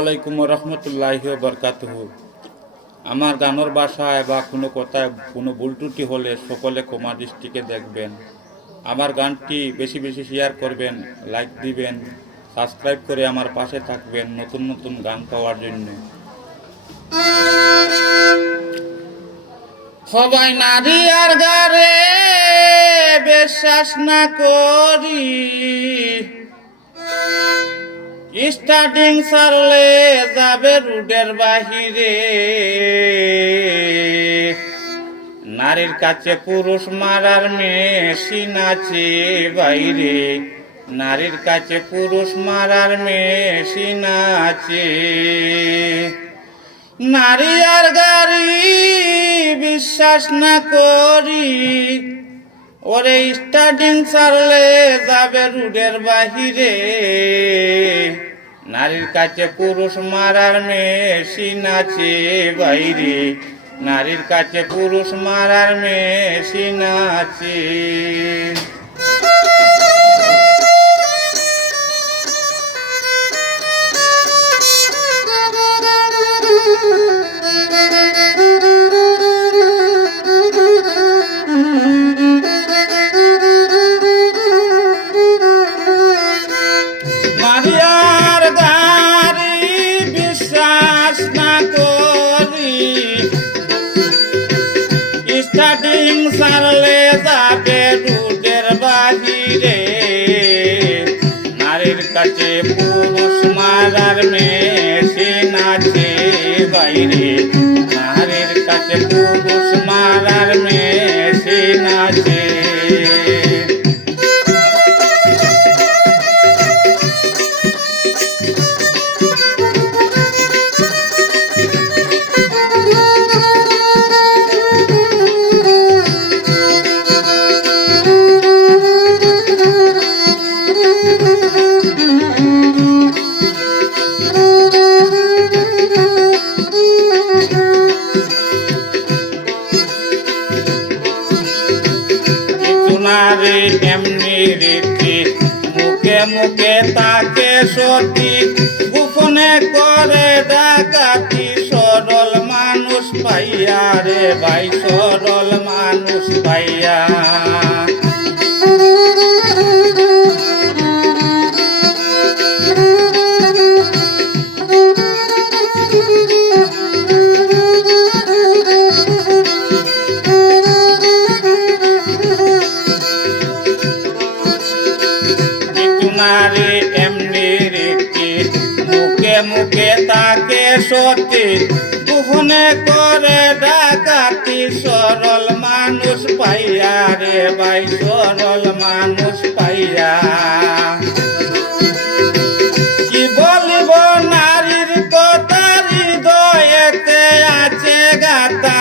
আলাইকুম রহমতুল্লাহ বরকাতহ। আমার গানের বাসায় বা কোনো কথায় কোনো ভুল হলে সকলে কমা দৃষ্টিকে দেখবেন। আমার গানটি বেশি বেশি শেয়ার করবেন লাইক দিবেন সাবস্ক্রাইব করে আমার পাশে থাকবেন নতুন নতুন গান পাওয়ার জন্য। সবাই নারী আর গারে বিশ্বাস না করি। স্টার্টিং সারলে যাবে রুডের বাহিরে। নারীর কাছে পুরুষ মারার মেশিন আছে বাইরে। নারীর কাছে পুরুষ মারার মেশিন আছে। নারী আর গাড়ি, বিশ্বাস না করি ওরে স্টার্টিং সারলে যাবে রুডের বাহিরে। নারীর কাছে পুরুষ মারার মেশিন আছে বাইরে। নারীর কাছে পুরুষ মারার মেশিন আছে। পুরুষ মারার মেশিন আছে বাইরে। নারীর কাছে পুরুষ মারার মেশিন আছে মুখে তাকে সতী গোপনে করে ডাকাতি। সরল মানুষ পাইয়া রে ভাই সরল মানুষ পাইয়া। সতী গোপনে করে ডাকাতি, সরল মানুষ পাইয়া রে ভাই, সরল মানুষ পাইয়া। কি বলিব নারীর কথা, হৃদয়েতে আছে গাতা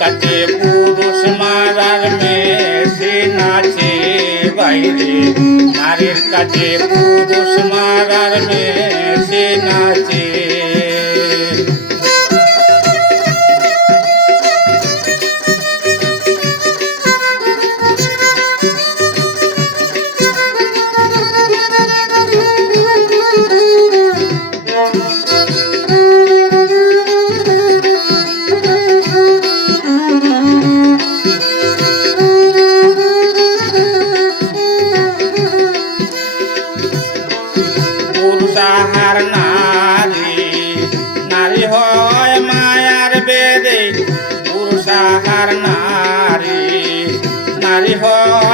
কাছে পুরুষ মারার মেয়ে সে নাচে বাইরে। নারীর কাছে পুরুষ নারী হয়।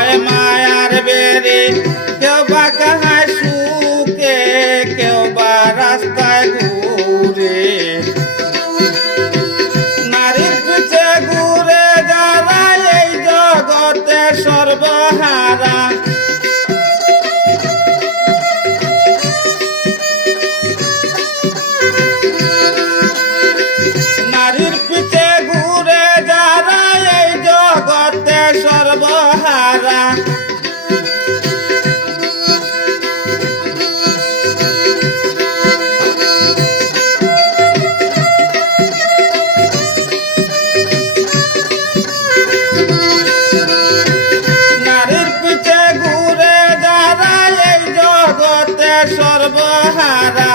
সর্বহারা,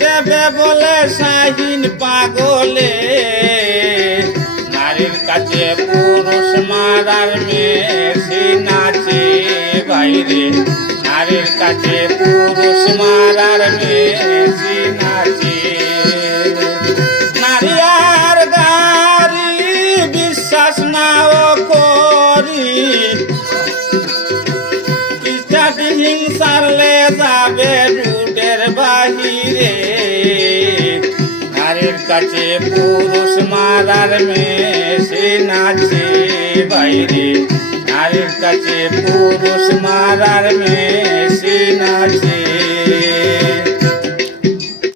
দেবে বলে শাহীন পাগলে। নারীর কাছে পুরুষ মারার মেশি নাচে বাইরে। নারীর কাছে পুরুষ মারার মেশি নাচে নারী আর গাড়ি, বিশ্বাস না ও কাছে পুরুষ মারার মেশিন নাচে বাইরে। নারীর কাছে পুরুষ মারার মেশিন আছে